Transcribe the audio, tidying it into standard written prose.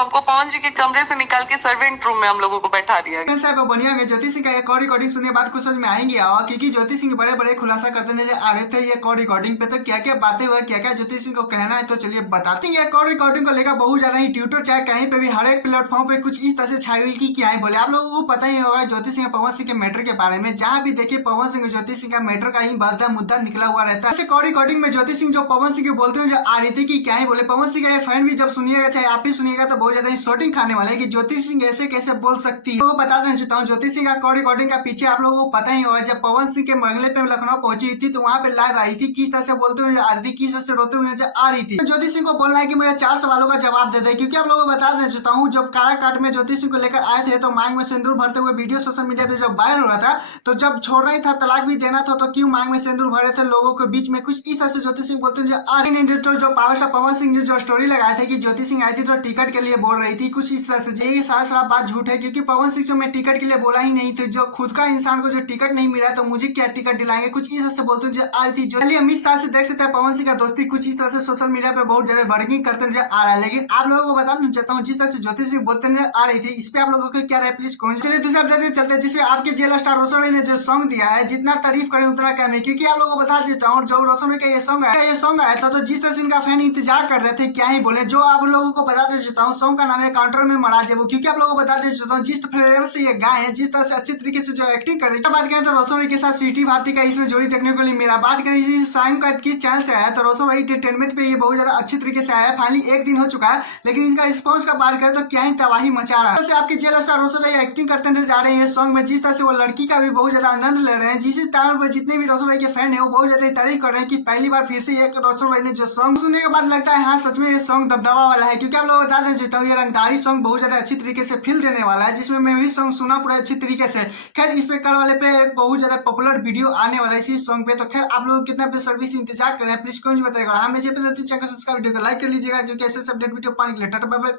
हमको पवन जी के कमरे से निकाल के सर्वेंट रूम में हम लोगों को बैठा दिया गया। साहब बनिया गए ज्योति सिंह का एक और रिकॉर्डिंग सुनने बाद कुछ समझ में आएंगे क्योंकि ज्योति सिंह बड़े बड़े खुलासा करते नजर आ रहे थे ये कॉल रिकॉर्डिंग पे। तो क्या क्या बातें हुआ, क्या क्या ज्योति सिंह को कहना है, तो चलिए बताते हैं। कॉल रिकॉर्डिंग को लेकर बहुत ज्यादा ही ट्विटर चाहे कहीं पे भी हर एक प्लेटफॉर्म पे कुछ इस तरह से छाई हुई की क्या है बोले। आप लोगों को पता ही होगा ज्योति सिंह पवन सिंह के मैटर के बारे में, जहाँ भी देखिए पवन सिंह ज्योति सिंह का मैटर का ही बढ़ता मुद्दा निकला हुआ रहता है। कॉल रिकॉर्डिंग में ज्योति सिंह जो पवन सिंह के बोलते हुए जो आ रही थी कि क्या ही बोले। पवन सिंह का फैन भी जब सुनिएगा चाहे आप भी सुनिएगा तो बहुत ज्यादा शॉटिंग खाने वाला है कि ज्योति सिंह ऐसे कैसे बोल सकती है। तो बता देना चाहता हूँ ज्योति सिंह का कॉल रिकॉर्डिंग का पीछे आप लोगों को पता ही होगा, जब पवन सिंह के मंगले पे लखनऊ पहुंची थी तो वहां पे लाइव आई थी, किस तरह से बोलते हुए आ रही थी, किस तरह से रोते हुए आ रही थी। तो ज्योति सिंह को बोलना है कि मुझे 4 सवालों का जवाब दे दे, क्योंकि आप लोगों को बता देना चाहता हूँ जब काराकाट में ज्योति सिंह को लेकर आए थे तो मांग में सिंदूर भरते हुए वीडियो सोशल मीडिया पे जब वायरल हो रहा था, तो जब छोड़ना ही था, तलाक भी देना था, तो क्यों मांग में सिंदूर भरे थे लोगों के बीच में, कुछ इस तरह से ज्योति सिंह बोलते हैं। जो पावर स्टार पवन सिंह जो स्टोरी लगाए थे कि ज्योति सिंह आई थी तो टिकट के लिए बोल रही थी, कुछ इस तरह से। ये सारा बात झूठ है, क्योंकि पवन सिंह से मैं टिकट के लिए बोला ही नहीं थी। जो खुद का इंसान को जो टिकट नहीं मिला तो मुझे क्या टिकट दिलाएंगे, कुछ इस तरह से बोलते हुए आ रही थी। चलिए अमित शाह से देख सकते हैं पवन सिंह का दोस्ती कुछ इस तरह से सोशल मीडिया पे बहुत ज्यादा वर्किंग करते नजर आ रहा है। लेकिन आप लोगों को बताना चाहता हूँ जिस तरह से ज्योति सिंह बोलते नजर आ रही थी, इस पे आप लोगों को क्या राय प्लीज कमेंट। चलिए दूसरा अपडेट चलते हैं जिसमें आपके जेल स्टार रोशन ने जो सॉन्ग दिया है, जितना तारीफ करें उतना कम है। क्योंकि आप लोगों को बता देता हूँ जब रोशन का ये सॉन्ग आया था तो जिस तरह से इनका फैन इंतजार कर रहे थे क्या ही बोले। जो आप लोगों को बता देना चाहता हूँ सॉन्ग का नाम है काउंटर में मरा जेबू। क्योंकि आप लोगों को बता देना चाहता हूँ जिस फ्लेवर से ये गाए हैं, जिस तरह से अच्छे तरीके से जो एक्टिंग कर रही है। बात करें तो रोशन के साथ सिटी भारती का इसमें जोड़ी देखने को मिला। बात करें इस सॉन्ग का किस चैनल से आया तो रोशन एंटरटेनमेंट पे ये बहुत ज्यादा अच्छे तरीके से आया। फाइनली एक दिन हो चुका है, लेकिन इनका रिस्पॉन्स का बात करें तो क्या ही तबाही मचा रहा है। आपके जेल स्टार रोशन एक्टिंग करते नजर जा रहे हैं सॉन्ग में, जिस तरह से वो लड़की का भी बहुत ज्यादा आनंद ले रहे हैं, जिस तरह जितने भी रोशन के फैन है वो बहुत ज्यादा तारीफ कर रहे हैं कि पहली बार फिर से एक रोशन ने जो सॉन्ग सुनने के बाद लगता है हाँ सच में ये सॉन्ग दबदबा वाला है। क्योंकि आप लोग बता देना चाहता हूँ ये रंगदारी सॉन्ग बहुत ज्यादा अच्छी तरीके से फील देने वाला है, जिसमें मैं भी सॉन्ग सुना पूरा अच्छी तरीके से। खैर इस पे कल वाले पे बहुत ज्यादा पॉपुलर वीडियो आने वाला है इसी सॉन्ग पे। तो खैर आप लोग कितना पे सर्विस इंतजार कर रहे हैं प्लीज कमेंट बताइएगा। हमें चैनल सब्सक्राइब वीडियो को लाइक कर लीजिएगा, क्योंकि ऐसे अपडेट वीडियो पाने के लिए टाटा बाय बाय।